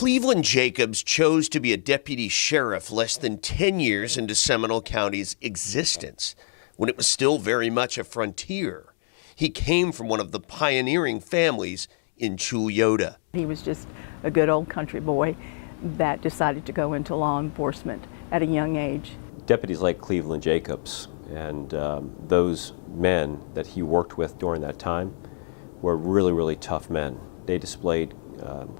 Cleveland Jacobs chose to be a deputy sheriff less than 10 years into Seminole County's existence, when it was still very much a frontier. He came from one of the pioneering families in Chulyoda. He was just a good old country boy that decided to go into law enforcement at a young age. Deputies like Cleveland Jacobs and those men that he worked with during that time were really, really tough men. They displayed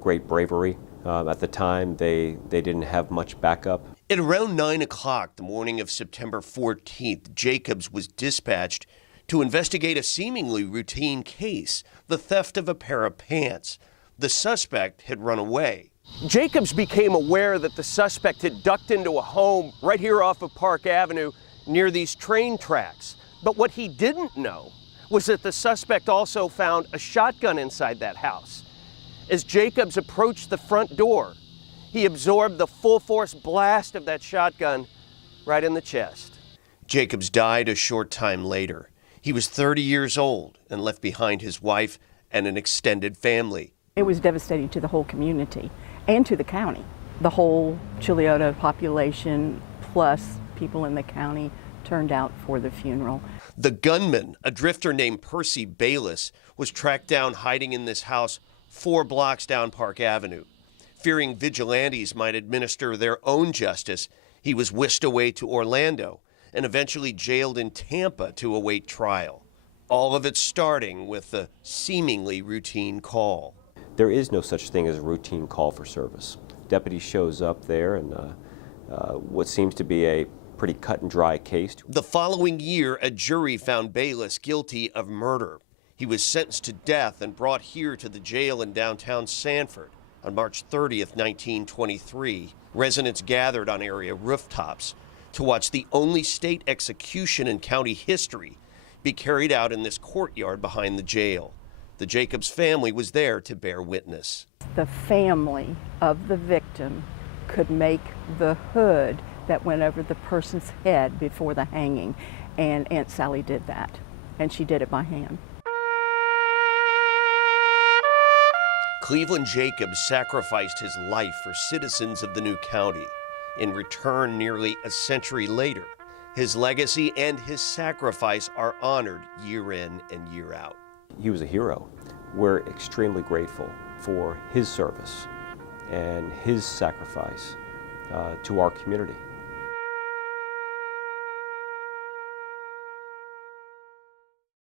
great bravery. At the time, they didn't have much backup. At around 9 o'clock the morning of September 14th, Jacobs was dispatched to investigate a seemingly routine case, the theft of a pair of pants. The suspect had run away. Jacobs became aware that the suspect had ducked into a home right here off of Park Avenue near these train tracks. But what he didn't know was that the suspect also found a shotgun inside that house. As Jacobs approached the front door, he absorbed the full-force blast of that shotgun right in the chest. Jacobs died a short time later. He was 30 years old and left behind his wife and an extended family. It was devastating to the whole community and to the county. The whole Chulyoda population plus people in the county turned out for the funeral. The gunman, a drifter named Percy Bayless, was tracked down hiding in this house 4 blocks down Park Avenue. Fearing vigilantes might administer their own justice, he was whisked away to Orlando and eventually jailed in Tampa to await trial. All of it starting with the seemingly routine call. There is no such thing as a routine call for service. Deputy shows up there and what seems to be a pretty cut and dry case. The following year, a jury found Bayless guilty of murder. He was sentenced to death and brought here to the jail in downtown Sanford. On March 30th, 1923, residents gathered on area rooftops to watch the only state execution in county history be carried out in this courtyard behind the jail. The Jacobs family was there to bear witness. The family of the victim could make the hood that went over the person's head before the hanging, and Aunt Sally did that, and she did it by hand. Cleveland Jacobs sacrificed his life for citizens of the new county. In return, nearly a century later, his legacy and his sacrifice are honored year in and year out. He was a hero. We're extremely grateful for his service and his sacrifice to our community.